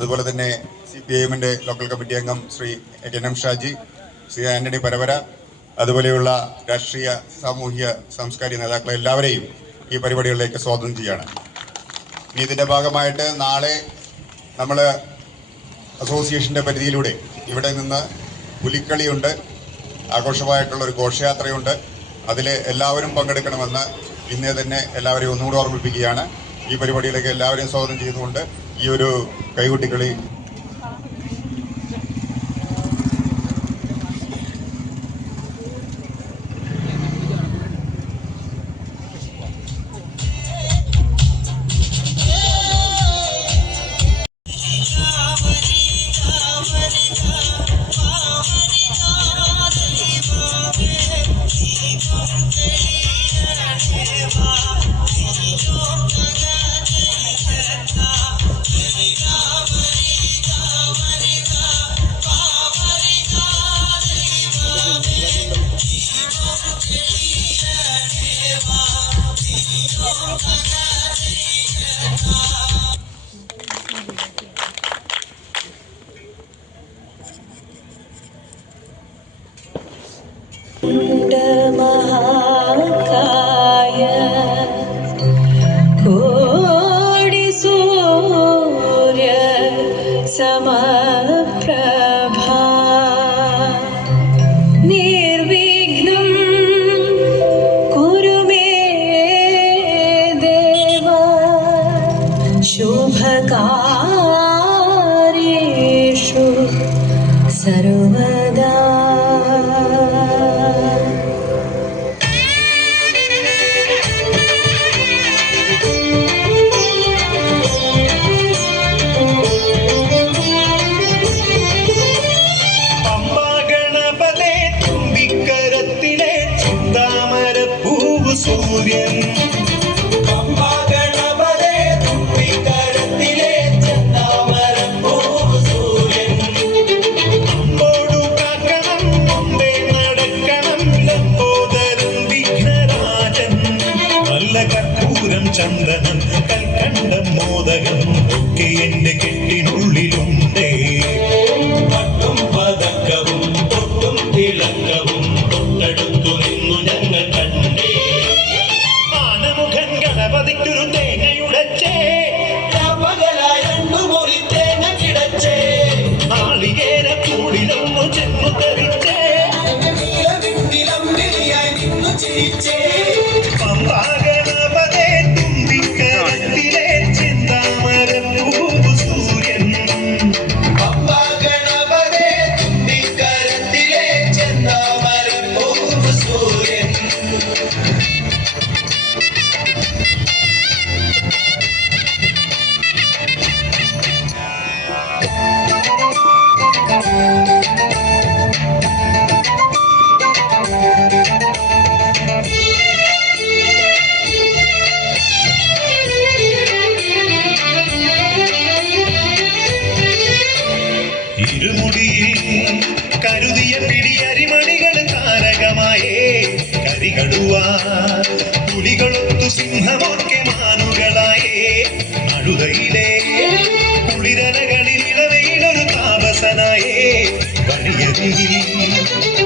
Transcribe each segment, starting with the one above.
അതുപോലെ തന്നെ CPIM-ന്റെ local committee അംഗം ശ്രീ NM ഷാജി, ശ്രീ ആന്റണി പരവര, അതുപോലെയുള്ള രാഷ്ട്രീയ, സാമൂഹിക, സാംസ്കാരിക നേതാക്കളെ എല്ലാവരെയും ഈ പരിപാടികളിലേക്ക് സ്വാഗതം ചെയ്യുകയാണ്. ഇനി ഇതിൻ്റെ ഭാഗമായിട്ട് നാളെ നമ്മൾ അസോസിയേഷൻ്റെ പരിധിയിലൂടെ ഇവിടെ നിന്ന് പുലിക്കളിയുണ്ട്, ആഘോഷമായിട്ടുള്ളൊരു ഘോഷയാത്രയുണ്ട്. അതിൽ എല്ലാവരും പങ്കെടുക്കണമെന്ന് ഇന്നേ തന്നെ എല്ലാവരെയും ഒന്നുകൂടി ഓർമ്മിപ്പിക്കുകയാണ്. ഈ പരിപാടിയിലേക്ക് എല്ലാവരെയും സ്വാഗതം ചെയ്തുകൊണ്ട് ഈ ഒരു കൈകൊട്ടിക്കളി महाकाय कोटि सूर्य समप्रभा निर्विघ्नं कुरु मे देव शुभकार्येषु सर्वदा. സൂര്യൻ ഗണപതേ തുമ്പിക്കരത്തിലെ ചെന്താമരപ്പൂവ് സൂര്യൻ അമ്പോടു കാക്കണം മുമ്പേ നടക്കണം ലംബോദരൻ വിഘ്നരാജൻ നല്ല കർപ്പൂരം ചന്ദനം കൽക്കണ്ടം മോദകം ഒക്കെ എന്റെ കെട്ടിനുള്ളിലുണ്ടേ പട്ടും പതക്കവും തൊട്ടും തിളക്കവും തൊട്ടടുത്തു നിന്നു ഞങ്ങൾ കണ്ടേ ഗണപതിക്കൊരു തേങ്ങയുടച്ചേ പകലായി രണ്ടു മുറി തേങ്ങ കിടച്ചേ നാളികേര കൂടിലൊന്നു ചെന്നു തെറിച്ചേ നിന്നു ചിരിച്ചേ പമ്പാ ഗണപതേ തുമ്പിക്കരത്തിലെ ചെന്താമരപ്പൂവ് സൂര്യൻ പമ്പാ ഗണപതേ തുമ്പിക്കരത്തിലെ ചെന്താമരപ്പൂവ് സൂര്യൻ. ഇരുമുടിയിൽ കരുതിയ പിടിയരിമണികൾ താരകമായേ കരികടുവാ പുലികളൊത്തു സിംഹമൊക്കെ മാനുകളായേ നടുതയിലെ കുളിരലകളിൽ ഇളവയിലൊരു താപസനായേ വഴിയരികിൽ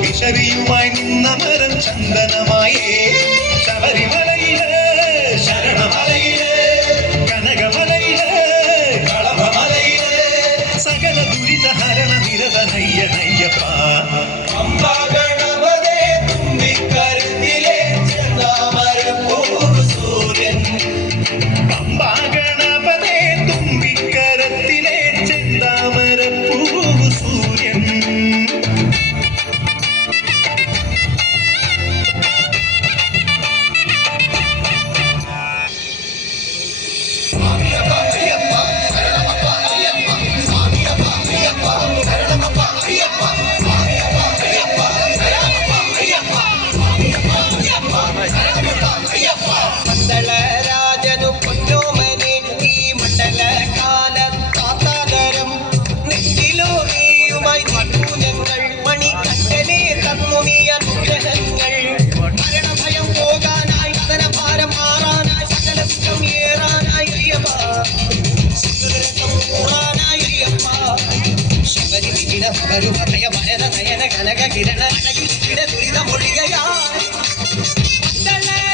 വിഷവിയുമായി നിന്ന മരം ചന്ദനമായേ ശബരിമലയില് ശരണമലയില് കനകമലയില് കളഭമലയില് സകല ദുരിത ഹരണ നിരത നയ്യനയ്യപ്പ പമ്പാ ഗണപതേ തുമ്പിക്കരത്തിലെ ചെന്താമരപ്പൂവ് സൂര്യൻ പമ്പാ ഗണപതേ തുമ്പിക്കരത്തിലെ ചെന്താമരപ്പൂവ് സൂര്യൻ.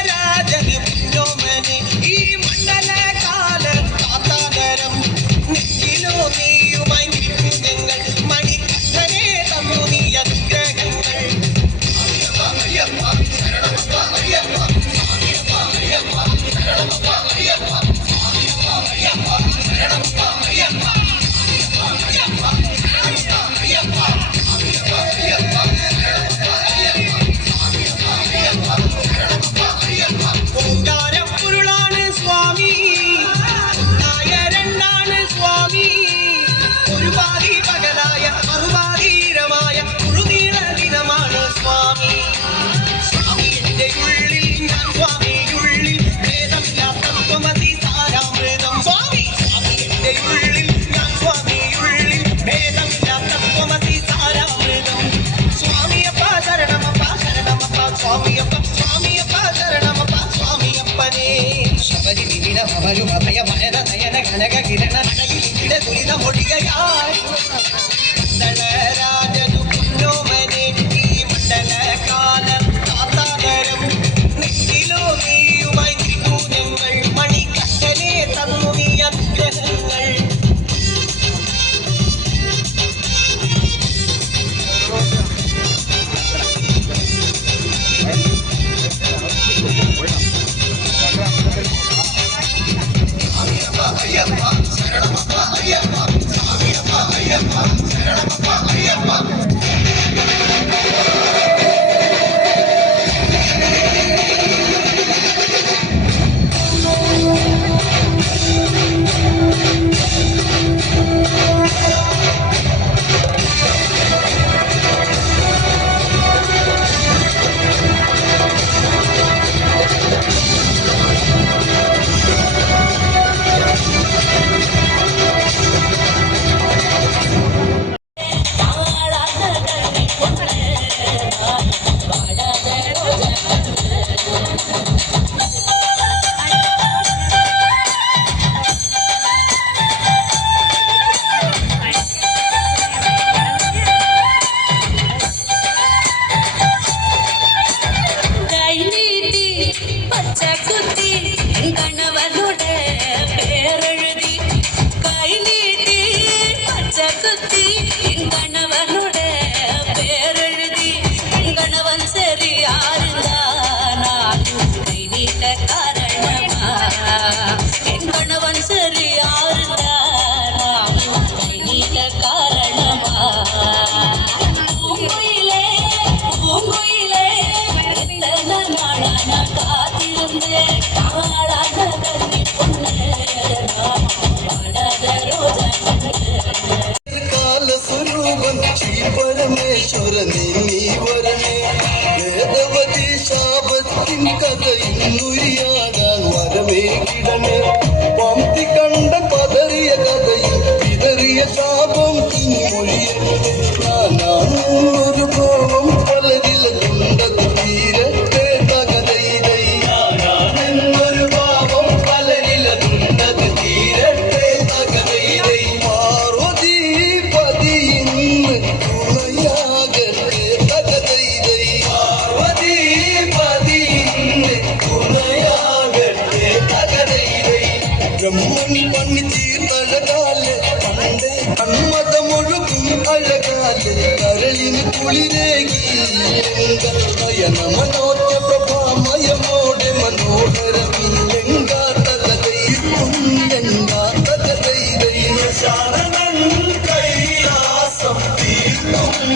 രാജന് പുന്നോമനെ ഈ മണ്ഡലകാല കാത്താതരം നെറ്റിലോ നീയുമായി നിൽക്കും ഞങ്ങൾ മണിക്കണ്ണനെ തന്നു നീ അനുഗ്രഹങ്ങൾ ഓങ്കാരപ്പൊരുളാണ് സ്വാമി നായരണ്ടാണ് സ്വാമി ഒരു പാതി പകലായ മറുപാതീരമായ മുഴുനീള ദിനമാണ് സ്വാമി സ്വാമിയുടെ ഉള്ളിൽ ഞാൻ സ്വാമിയുള്ളിൽ ഭേദമില്ലാത്ത തത്വമസി സാരാമൃതം സ്വാമി സ്വാമിയുടെ ഉള്ളിൽ ഞാൻ സ്വാമിയുള്ളിൽ ഭേദമില്ലാത്ത തത്വമസി സാരാമൃതം സ്വാമിയപ്പ ശരണമപ്പ ശരണമപ്പ സ്വാമിയപ്പ സ്വാമിയപ്പ ശരണമപ്പ സ്വാമിയപ്പനേ ശബരി വിവിധ ഭവരു അഭയ ഭയന നയന കനക കിരണ നടയിലിവിടെ ദുരിതമൊഴികയായി മണ്ഡലരാജനു പുന്നോമനെ ഈ മണ്ഡലകാല കാത്താതരം നെറ്റിലോ നീയുമായി ത്രികൂലങ്ങൾ മണിക്കണ്ണനെ തന്നു നീ അനുഗ്രഹങ്ങൾ പരമേശ്വര നീ വരണേ വേദവതി ശാപത്തിൻ കഥ ഇന്നുരിയാടാൻ വരമേ കിടണേ പംക്തി കണ്ട പതറിയ കഥയിൽ വിതറിയ ശാപം ഇനിമൊഴിയേ ഞാനൊരു കോപം പലരിലുണ്ടത് തീരത്തെ തകതൈതൈ ഞാനൊരു പാപം പലരിലുണ്ടത് തീരത്തെ തകതൈതൈ പാർവതി പതി ഇന്ന് തുണയാകട്ടെ തകതൈതൈ പാർവതി പതി ഇന്ന് തുണയാകട്ടെ തകതൈതൈ ബ്രഹ്മണി പണി തീർത്തഴകാല് പണ്ടേ കന്മതമൊഴുകും അഴകാല് കരളിന് കുളിരേകി നയനമനോജ്ഞ പ്രഭാമയമോടെ മനോഹരമില്ലെങ്കാ തകതൈ ശാരണൻ കൈലാസം തീർത്തും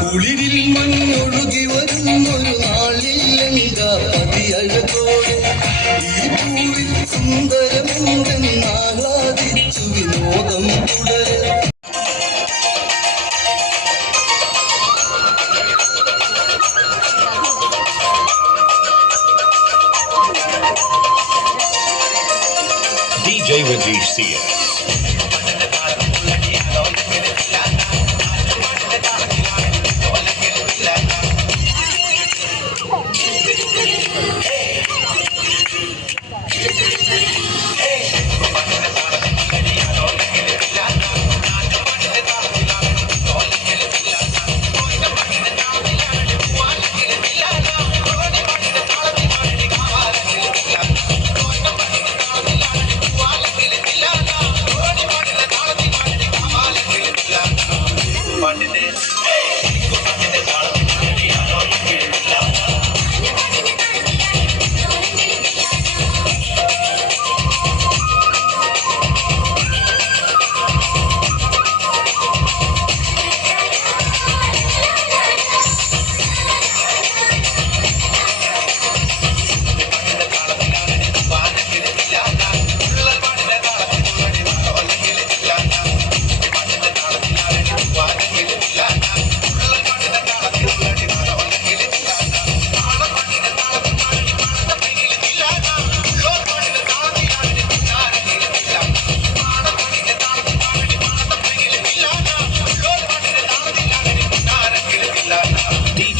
കുളിരിൽ മഞ്ഞൊഴുകി വരുന്നൊരു നാളിലെങ്കാ പതിയഴകോടെ ഈ പൂവിൽ സുന്ദരമുണ്ടെന്നാലാദിച്ചു വിനോദം തുടരെ DJ Rajesh CS.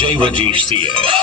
Jaivajesh CS.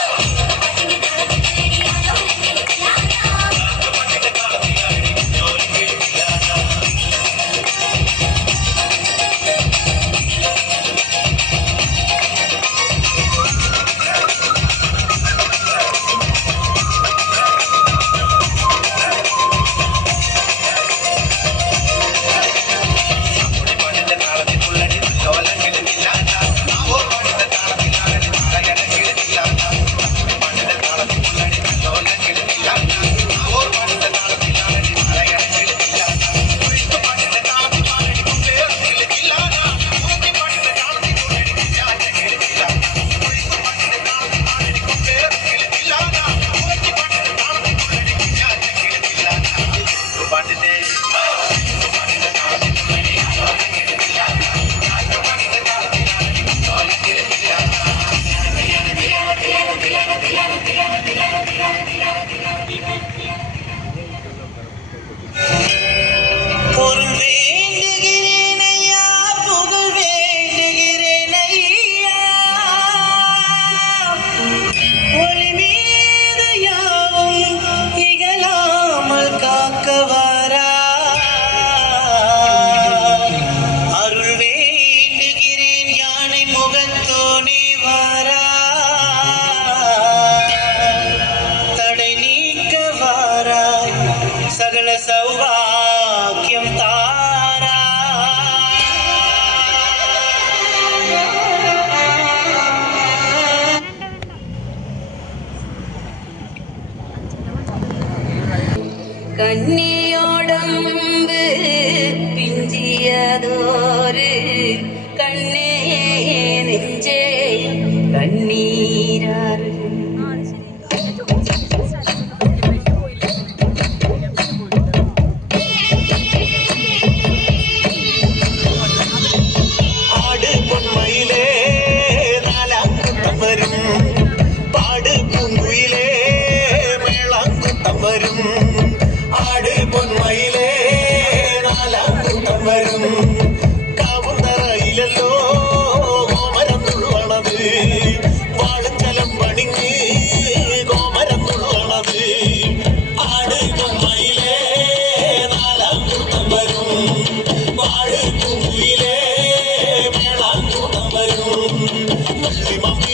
സകല സൗഭാഗ്യം താരാ കന്നിയോടമ്പ് പിഞ്ചിയതോര് കണ്ണേ നെഞ്ചേ കണ്ണീരാറ് Mami